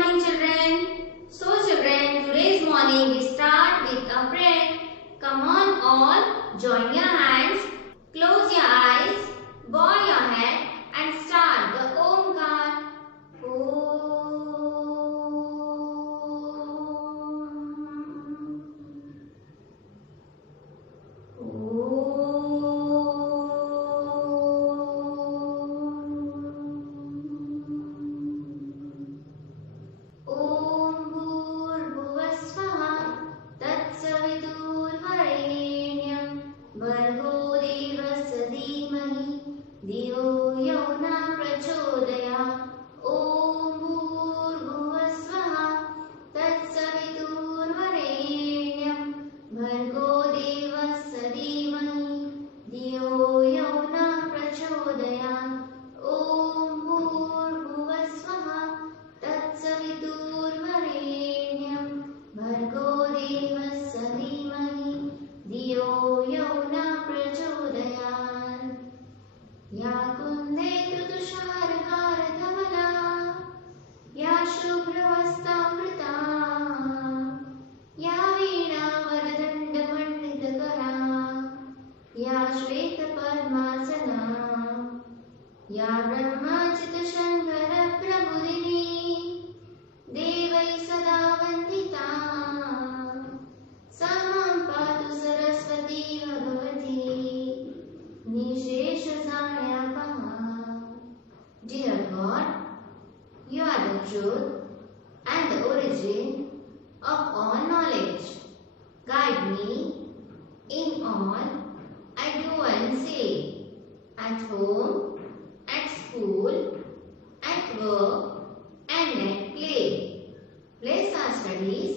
morning, children. So, children, today's morning we start with a prayer. Come on, all, join your hands, close your eyes, bow your head, and start the Omkar. धियो यो न प्रचोदयात् ॐ भूर्भुवस्वः तत्सवितुर्वरेण्यं भर्गो देवस्य धीमहि धियो यो न प्रचोदयात् ॐ भूर्भुवस्वः तत्सवितुर्वरेण्यं भर्गो देवस्य धीमहि धियो यो न प्रचोदयात् या कुन्देन्दु तुषारहारधवला या शुभ्रवस्त्रामृता या वीणावरदण्डमण्डितकरा या श्वेतपद्मासना या ब्रह्माच्युतशङ्करप्रभुदिनी देवैः सदा वन्दिता सा मां पातु Saraswati Bhagwati निशेषसायापहा. Dear God, you are the truth and the origin of all knowledge. Guide me in all I do and say, at home, at school, at work, and at play. Bless our studies.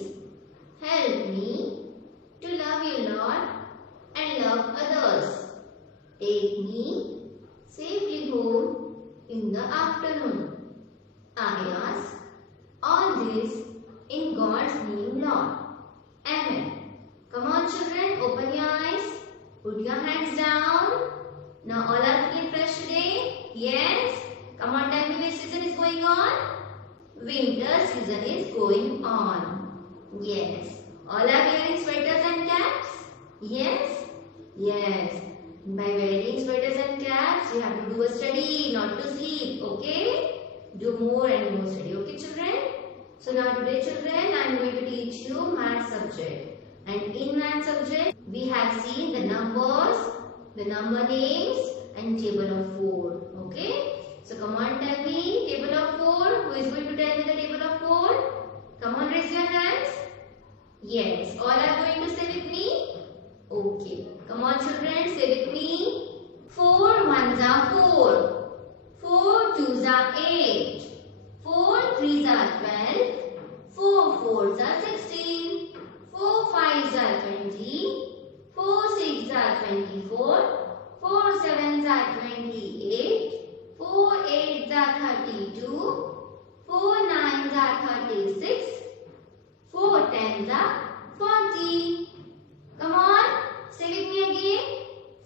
Help me to love you, Lord, and love others. Take me safely home in the afternoon. I ask all this in God's name, Lord. Amen. Come on, children, open your eyes. Put your hands down. Now all are feeling fresh today? Yes? Come on, tell me which season is going on? Winter season is going on. Yes. All are wearing sweaters and caps? Yes? Yes. By wearing sweaters and caps, you have to do a study, not to sleep. Okay? Do more and more study. Okay, children? So now today, children, I am going to teach you math subject. And in math subject, we have seen the numbers, the number names, and table of 4. Okay? So come on, tell me table of 4. Who is going to tell me the table of 4? Come on, raise your hands. Yes. All are going to say with me? Okay. Come on, children, say with me. 4 ones are 4. 4 twos are 8. 4 threes are 12. 4 fours are 16. 4 fives are 20. 4 sixes are 24. 4 sevens are 28. 4 eights are 32. 4 nines are 36. 4 tens are 40. Come on, say with me again.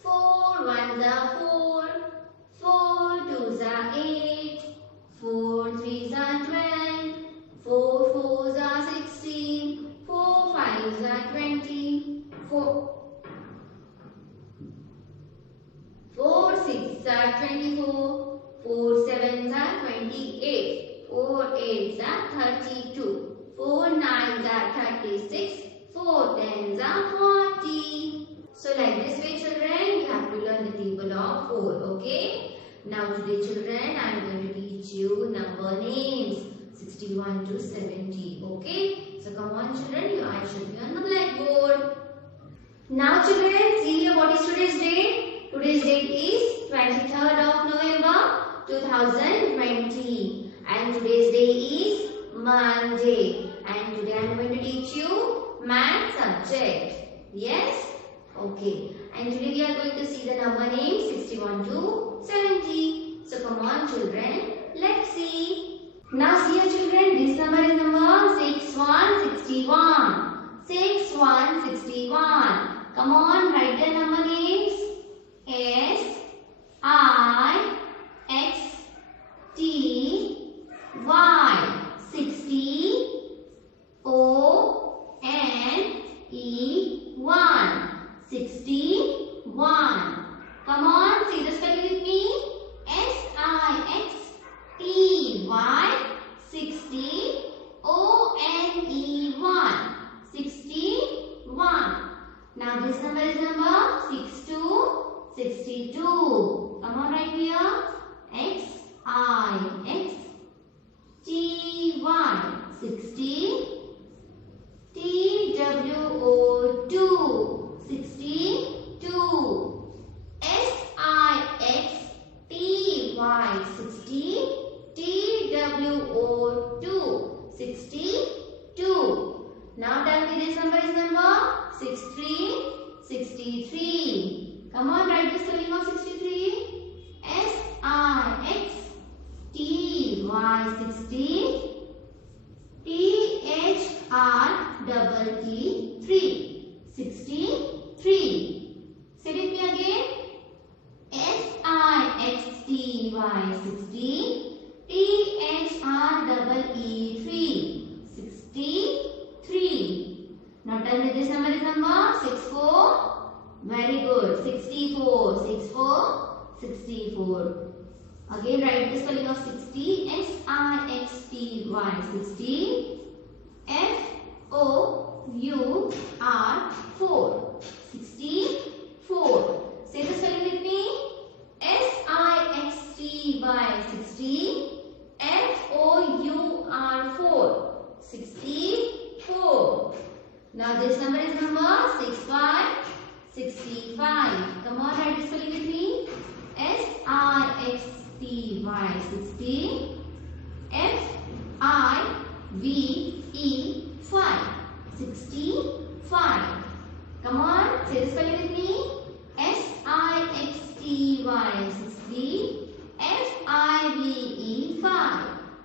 4 ones are 4. 4 twos are 8. 4 threes are 12. 4 fours are 16. 4 fives are 20. 4 sixes are 24. 4 sevens are 28. 4 eights are 32. 4 nines are 36. 4 tens are 40. So like this way, children, you have to learn the table of 4. Okay? Now today, children, I am going to teach you number names 61 to 70. Okay? So come on, children, your eyes should be on the blackboard. Now, children, see here what is today's date. Today's date is 23rd of November 2020. And today's day is Monday. And today I am going to teach you math subject. Yes? Okay. And today we are going to see the number names 61 to 70. So come on, children. Let's see. Now see here, children. This number is number 6161. 6161. Come on, write the number names. S I X T Y 60 60. TWO 62. SIXTY 60. TWO 62. Now tell me this number is number 63. 63. Come on, write the spelling of 63. SIXTY 60. THREE 63. Say with me again. SIXTY 60. THREE 63. Now tell me this number is number 64. Very good. 64. 64. Again write the spelling of 60. SIXTY 60. FOUR 64. Say the spelling with me. SIXTY 60. FOUR 64. Now this number is number 65. 65. Come on, write the spelling with me. SIXTY 60. FIVE 65. Come on, say the spelling with me. SIXTY 60. FIVE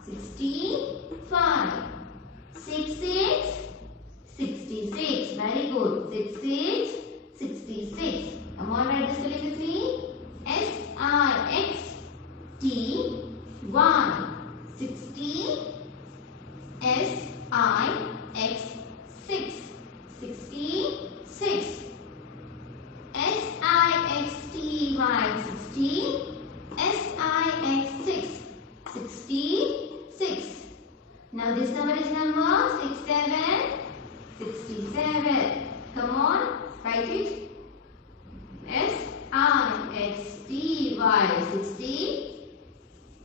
65. 66. 66. Very good. 66. 66. Come on, write the spelling with me. SIXTY 60. SIX 66. SIXTY 60. SIX 66. Now this number is number 67. 67. Come on, write it. SIXTY 60.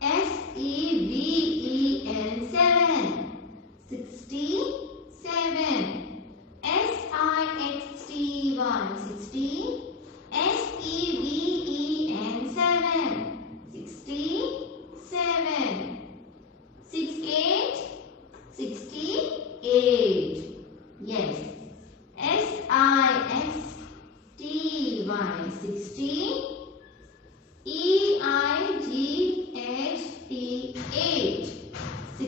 SEVEN 7. 67. SIXTY 60. SEVEN 7. 67. 68. 68. Yes. SIXTY 60. EIGHT 8. 68. SIXTY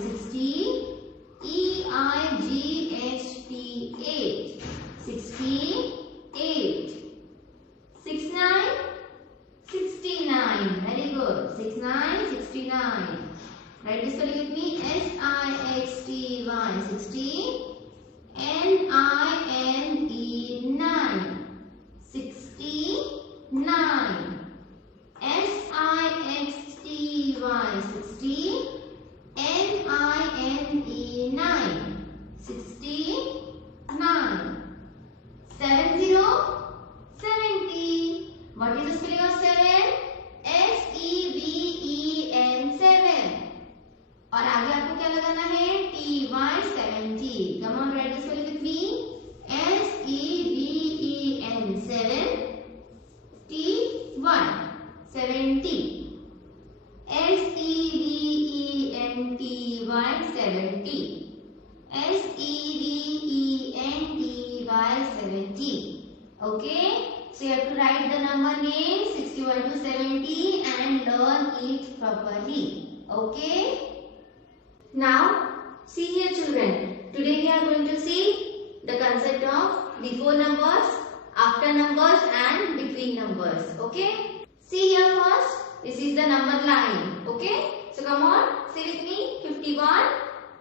60. EIGHT 8. 68. 69. 69. Very good. 69. 69. Write this spelling with me. SIXTY 60. NINE 9. 69. SIXTY 60. NINE 9. 69. 70. 70. What is the spelling of 7? SEVEN 7. और आगे आपको क्या लगाना है? TY 70. Come on, write the spelling with me. SEVEN 7. TY 70. SEVENTY 70. SEVENTY 70. Okay? So you have to write the number name 61 to 70 and learn it properly. Okay? Now, see here children. Today we are going to see the concept of before numbers, after numbers and between numbers. Okay? See here first. This is the number line. Okay? So come on. Say with me. 51,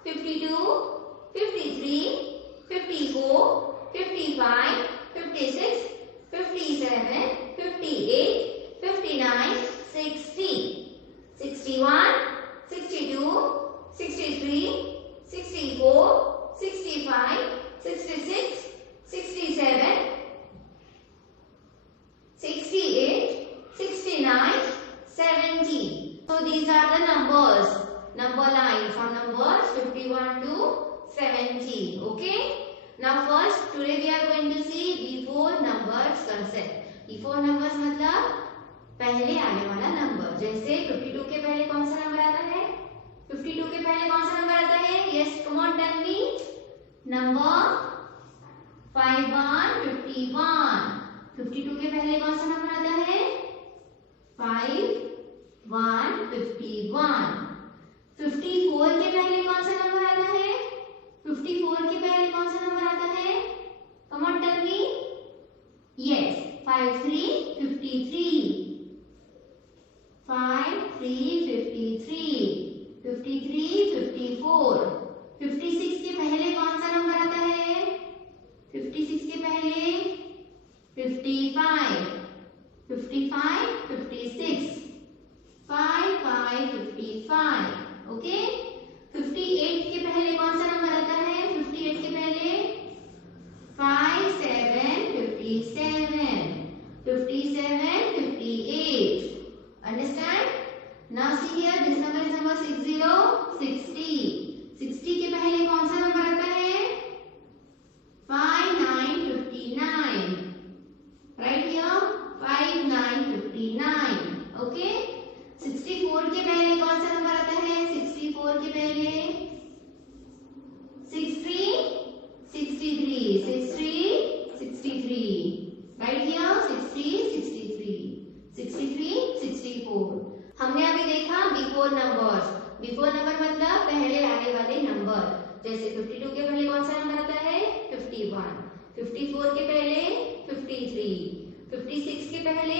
52, 53, 54, 55, 56, 57, 58, 59, 60, 61, 62, 63, 64, 65, 66, 67, 68, 69, So these are the numbers, number line from numbers 51 to 70. Okay. Now first today we are going to see before numbers concept. Before numbers मतलब पहले आने वाला number. जैसे 52 के पहले कौन सा number आता है? 52 के पहले कौन सा नंबर आता है? Yes, come on, tell me. Number 51, 51. 52 के पहले कौन सा नंबर आता है? 5, 1, 51. 54 के पहले कौन सा नंबर आता है? 54 के पहले कौन सा नंबर आता है? Come on, tell me. Yes, 5, 3, 53. 5, 3, 53. 53, 54. 56 के पहले कौन सा नंबर आता है? 56 के पहले 55. 55, 56. 5, 5, 55. ओके. 58 के पहले कौन सा नंबर आता है? 58 के पहले 5, 7, 57. 57, 58. Understand? Now see here, this number is number 60, 60. 60 के पहले कौन सा नंबर आता है? 5, 9, 59. Right here, 5, 9, 59. Okay? 64 के पहले कौन सा नंबर आता है? 64 के पहले 63, 63. 63, 63. Right here, 60, 63. 63, 64. हमने अभी देखा बिफोर नंबर्स. बिफोर नंबर मतलब पहले आने वाले नंबर. जैसे 52 के पहले कौन सा नंबर आता है? 51. 54 के पहले 53. 56 के पहले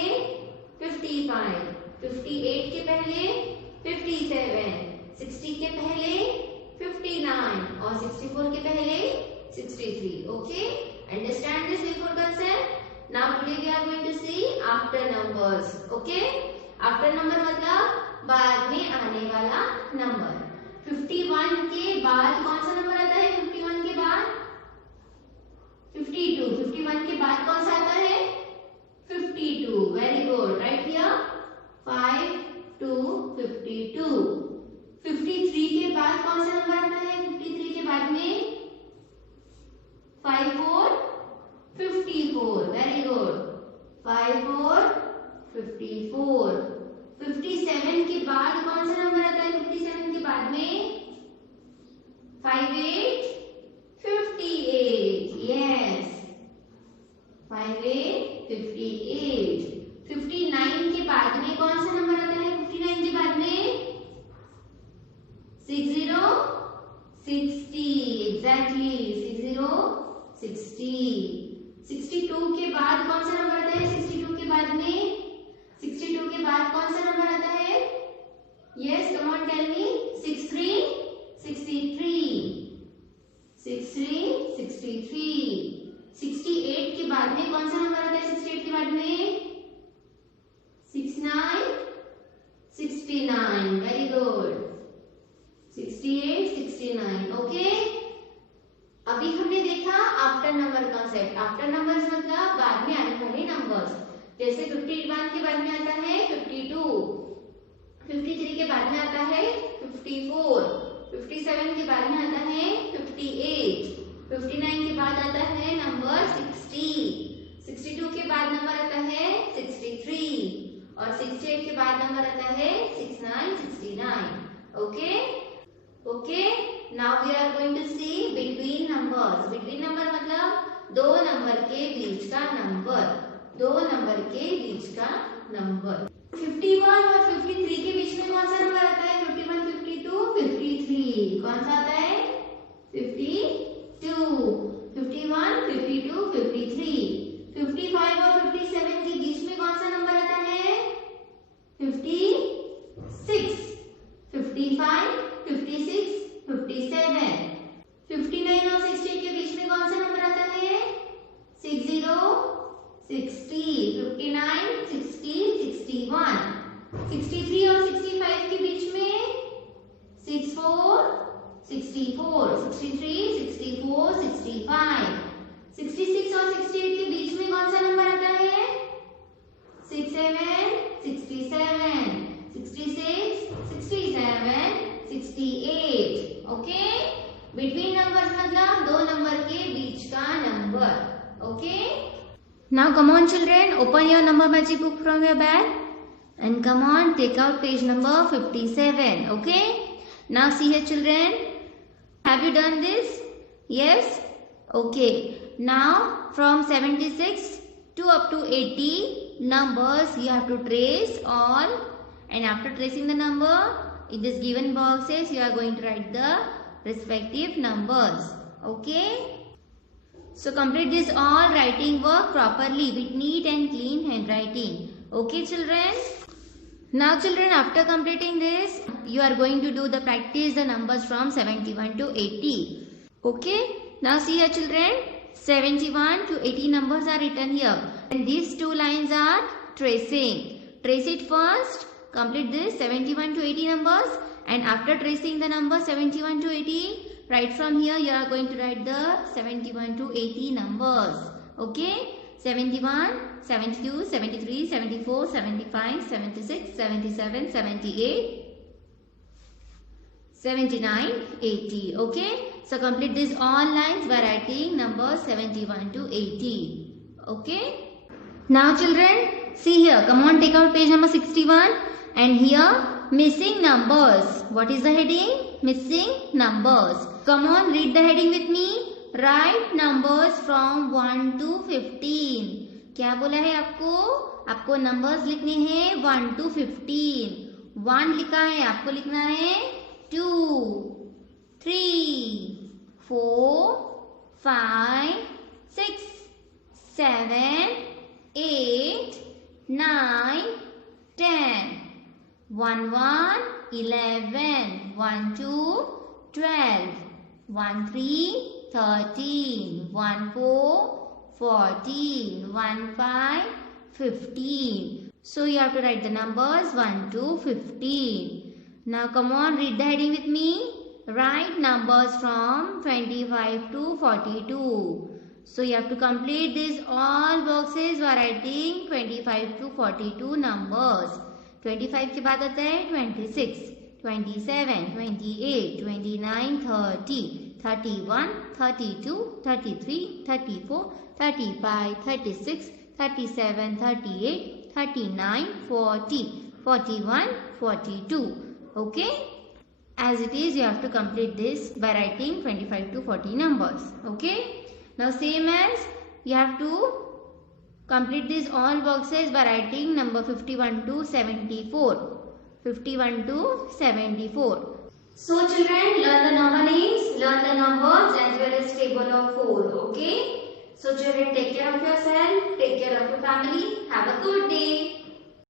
55. 58 के पहले 57. 60 के पहले 59 और 64 के पहले 63. Okay? Understand this before concept? Now today we are going to see after numbers. Okay? After number मतलब बाद में आने वाला नंबर. 51 के बाद कौन सा नंबर आता है? 51 के बाद 52. 51 के बाद कौन सा आता है? 52. Very good. Right here 5 to 52. 53 के बाद कौन सा नंबर आता है? 53 के बाद में 5, 4, 54. Very good. 5, 4, 54. 57 के बाद कौन सा नंबर आता है? 57 के बाद में 5, 8, 58. Yes. 5, 8, 58. 59 के बाद में कौन सा नंबर आता है? 59 के बाद में 60, 60. Exactly. 60, 60. 62 के बाद कौन सा नंबर आता है? 62 के बाद में 62 के बाद कौन सा नंबर आता है? Yes, come on, tell me. 63, 63. 63, 63. 68 के बाद में कौन सा नंबर आता है? 68 के बाद में 69, 69. Very good. 68, 69. Okay? अभी हमने देखा after number concept. After numbers मतलब बाद में आने वाले नंबर्स. जैसे 51 के बाद में आता है 52. 53 के बाद में आता है 54. 57 के बाद में आता है 58. 59 के बाद आता है नंबर 60. 62 के बाद नंबर आता है 63. और 68 के बाद नंबर आता है 69, 69. Okay? Okay? Now we are going to see between numbers. Between number मतलब दो नंबर के बीच का नंबर. दो नंबर के बीच का नंबर. 51 और 53 के बीच में कौन सा नंबर आता है? 51, 52, 53. कौन सा आता है? 52. 51, 52, 53. 55 और 57 के बीच में कौन सा नंबर आता है? 56. 55, 56, 57. 59 और 68 के बीच में कौन सा नंबर आता है? 60, 60. 59, 60, 61. 63 और 65 के बीच में 64, 64. 63, 64, 65. 66 और 68 के बीच में कौन सा नंबर आता है? 67, 67. 66, Now come on children, open your number magic book from your bag and come on, take out page number 57. Okay. Now see here children, have you done this? Yes? Okay. Now from 76 to up to 80 numbers you have to trace all, and after tracing the number in this given boxes you are going to write the respective numbers. Okay. So complete this all writing work properly with neat and clean handwriting. Okay children. Now children, after completing this you are going to do the practice the numbers from 71 to 80. Okay. Now see here children, 71 to 80 numbers are written here and these two lines are tracing. Trace it first, complete this 71 to 80 numbers, and after tracing the number 71 to 80, right from here you are going to write the 71 to 80 numbers. Okay. 71, 72, 73, 74, 75, 76, 77, 78, 79, 80. Okay. So complete these all lines by writing numbers 71 to 80. Okay. Now children, see here. Come on, take out page number 61 and here missing numbers. What is the heading? Missing numbers. Come on, read the heading with me. Write numbers from 1 to 15. क्या बोला है आपको? आपको numbers लिखने हैं 1 to 15. 1 लिखा है, आपको लिखना है 2, 3, 4, 5, 6, 7, 8, 9, 10. 1, 1, 11. 1, 2, 12. 1, 3, 13. 1, 4, 14. 1, 5, 15. So you have to write the numbers 1 to 15. Now come on, read the heading with me. Write numbers from 25 to 42. So you have to complete these all boxes by writing 25 to 42 numbers. 25 के बाद आता है 26, 27, 28, 29, 30, 31, 32, 33, 34, 35, 36, 37, 38, 39, 40, 41, 42. Okay. As it is, you have to complete this by writing 25 to 40 numbers. Okay. Now same as you have to complete these all boxes by writing number 51 to 74. 51 to 74. So children, learn the number names, learn the numbers as well as table of 4. Okay. So children, take care of yourself, take care of your family. Have a good day.